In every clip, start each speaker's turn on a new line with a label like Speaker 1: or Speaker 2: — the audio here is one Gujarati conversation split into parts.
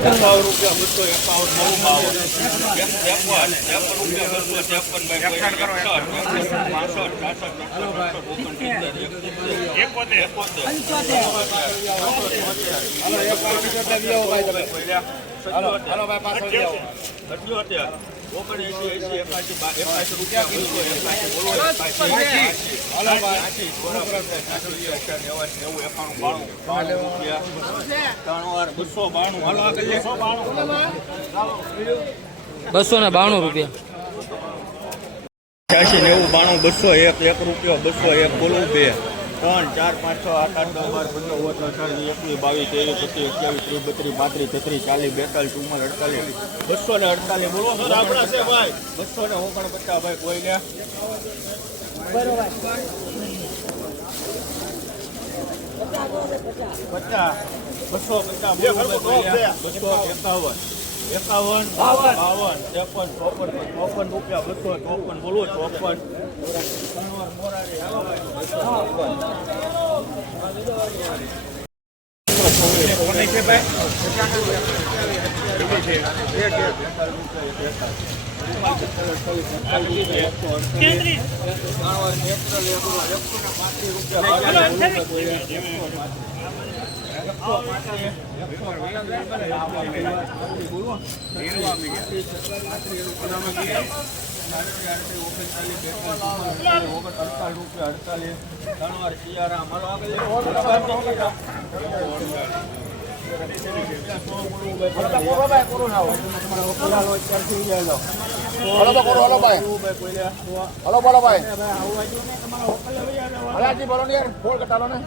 Speaker 1: એકાવન રૂપિયા બસો એકાવન નવ બાવન ત્રેપન ત્રેપન રૂપિયા બસો ત્રેપન બાય એકોતેર એકોતેર બસો
Speaker 2: ને બાણું રૂપિયા.
Speaker 1: છ્યાસી નેવું બાણું, બસો એક એક રૂપિયો, બસો એક બોલવું બે. ત્રણ ચાર પાંચ છ આઠ આઠ નવ બાર પંદર ઓગણ અઢાર એકવીસ બાવીસ ત્રેવીસ પચીસ અઠ્યાવીસ ત્રીસ બત્રીસ પાંત્રીસ છત્રીસ ચાલીસ બેતાલીસ ચુમ્માલીસ અડતાલીસ બસો ને અડતાલીસ બોલો. આપણા છે ભાઈ. બસો ને ઓગણપચાસ ભાઈ કોઈને પચાસ બસો પચાસ બસો એકાવન. એકાવન બાવન ત્રેપન ચોપન ચોપન રૂપિયા બસો ચોપન બોલો ચોપન.
Speaker 3: કોરોના હોય તમારા ઓપરેશન હોય ત્યારથી જાય હલો કરો હલો ભાઈ હલો હલાજી બોલો ને યાર ફોન કરતા ને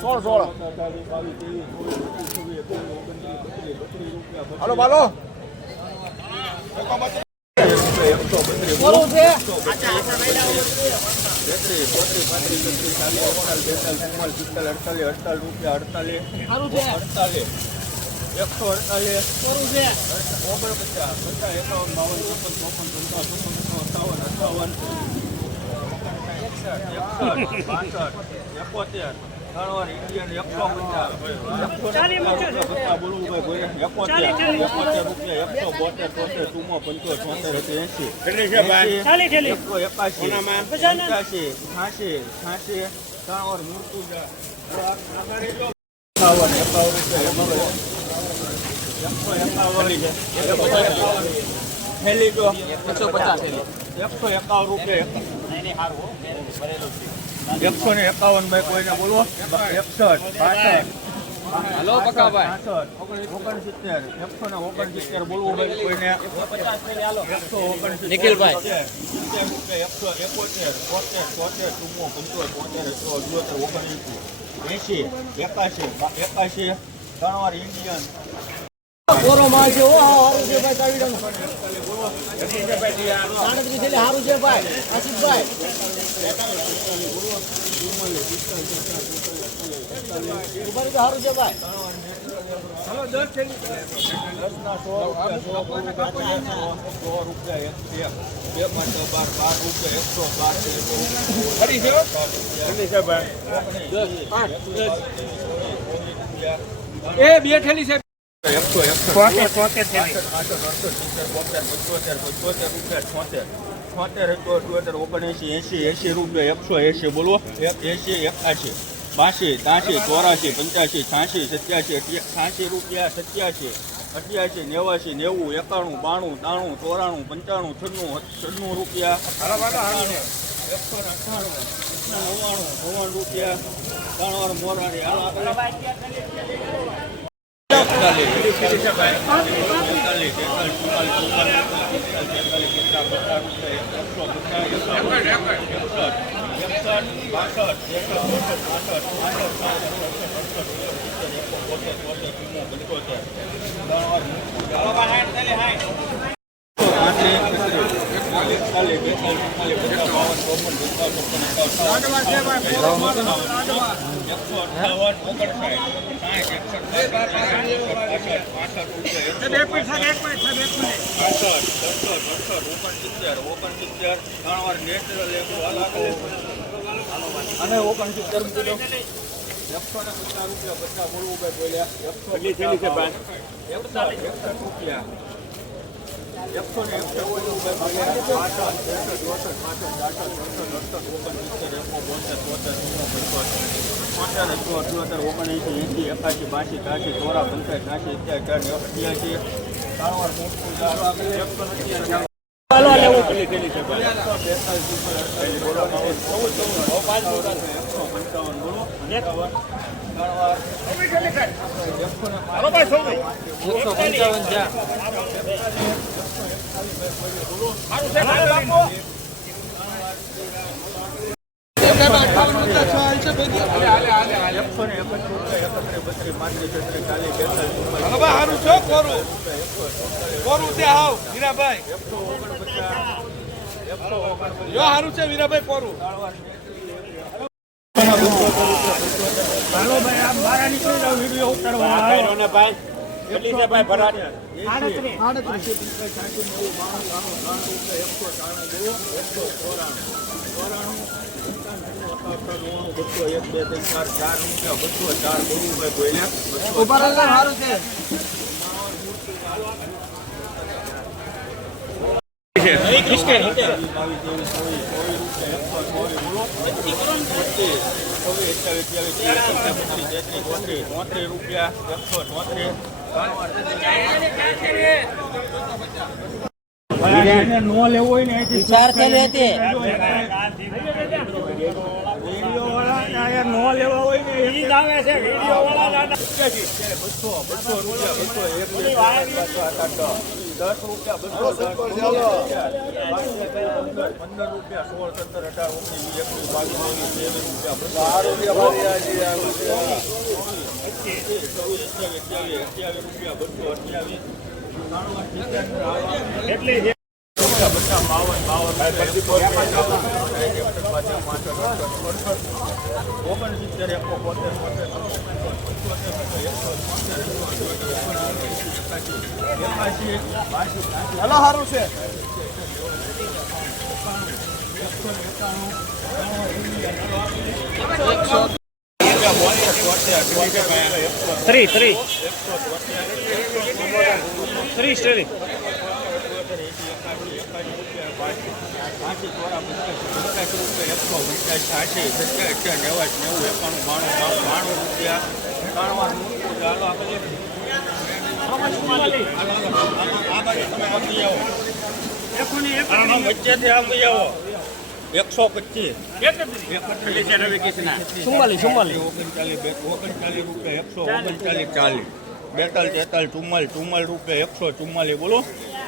Speaker 3: સોળ સોળ હલો બાલો
Speaker 1: અડતાલીસ અડતાલીસ એકસો અડતાલીસ ઓગણપચાસ પચાસ એકાવન બાવન ચોપન ચોપન પંચાવન ચોપન અઠાવન અઠાવન એકસઠ બાસઠ એકોતેર ત્રણ ઇન્ડિયન એકસો પચાસ બોલવું ભાઈ એકોતેર એકોતેર રૂપિયા એકસો બોતેર તોતેર ચુમ્મો પંચો હતી એસી એકસો એકાશી પંચ્યાસી એકાવન રૂપિયા
Speaker 2: એકસો
Speaker 1: ને એકાવન ભાઈ કોઈને બોલો એકસઠ પાસઠ
Speaker 2: હલો પકાભાઈ
Speaker 1: ઓગણસિત્તેર બોલવું ભાઈ કોઈને એકસો. એકસો એકોતેર તોતેર તોતેર ચુમ્મો પંચોતેર તોતેર સો અઠ્યોતેર ઓગણએંસી એંસી એકાશી એકાશી ત્રણ વાર ઇન્ડિયન
Speaker 3: કોરો માં છે ઓ હારું છે ભાઈ કાવી દઉં સાડત્રીસ એટલે હારું છે ભાઈ આશિષભાઈ ઉભારી તો હારું છે ભાઈ
Speaker 1: દસના સો રૂપિયા સો રૂપિયા એક એક બે પાંચ બાર બાર રૂપિયા એકસો બાર
Speaker 2: એ બે ઠેલી છે.
Speaker 1: બોલો એંસી એકાશી બાસી ત્યાંસી ચોરાશી પંચ્યાસી છ્યાસી સત્યાસી છ્યાસી રૂપિયા સત્યાસી અઠ્યાસી નેવાસી નેવું એકાણું બાણું ત્રાણું ચોરાણું પંચાણું છન્નું છન્નું રૂપિયા એકસો ને અઠ્ઠાણું નવ્વાણું નવ્વાણું રૂપિયા ત્રણ વાર આગળ અને ઓગણસિત્તેર એકસો ને પચાસ રૂપિયા પચાસ ભાઈ બોલ્યા એકસો રૂપિયા. એકસો ને એકસો ઓગણએંસી એંસી એકાસી બાસી ત્રાસી ચોરા પંચાયત ત્રાસી અત્યાસી અઠ્યાસી એકસો પંચાવન
Speaker 2: જ્યાં
Speaker 1: રૂપિયા
Speaker 4: છે કોરું કોરું ત્યાં આવ વીરાભાઈ
Speaker 1: ઓગણપચાસ એકસો ઓગણપચાસ
Speaker 4: જો સારું છે વીરાભાઈ કોરું
Speaker 1: કેટલી છે ભાઈ ભરાટ એક બે ત્રણ ચાર ચાર રૂપિયા બસો ચાર બોલું ભાઈ બોલ્યા રૂપિયા એકસો ચોત્રીસ નો લેવો હોય ને
Speaker 2: ચાર થેલી હતી
Speaker 1: નો લેવા હોય ને એ જ આવે છે વીડિયો વાળા બસો બસો રૂપિયા બસો એક દસ. રૂપિયા બસો રૂપિયા પંદર રૂપિયા સોળ સત્તર અઢાર ઓગણીસ વીસ એકવીસ બાવીસ ત્રેવીસ ત્રેવીસ રૂપિયા બસો ચોવીસ, છે. અઠ્યાવીસ, અઠ્યાવીસ, ત્રી રૂપિયા બસો અઠ્યાવીસ રૂપિયા બધા બાવન બાવન ઓગણસિત્તેર એકસો બોતેર બોતેર એકાશી બાસી ત્રાસી
Speaker 4: હલો સારું છે
Speaker 1: થ્રી થ્રી થ્રી સ્ટેરી વચ્ચેથી આપી આવો. એકસો પચીસ.
Speaker 2: ચુમ્માલીસ ચુમ્માલીસ.
Speaker 1: ઓગણચાલીસ ઓગણચાલીસ રૂપિયા એકસો ઓગણચાલીસ ચાલીસ. બેતાલીસ તેતાલીસ ચુમ્માલીસ ચુમ્માલીસ રૂપિયા એકસો ચુમ્માલીસ બોલો.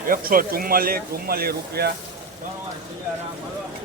Speaker 1: એકસો ચુમ્માલીસ ચુમ્માલીસ રૂપિયા. ત્રણ વાર સિયારામ હલવા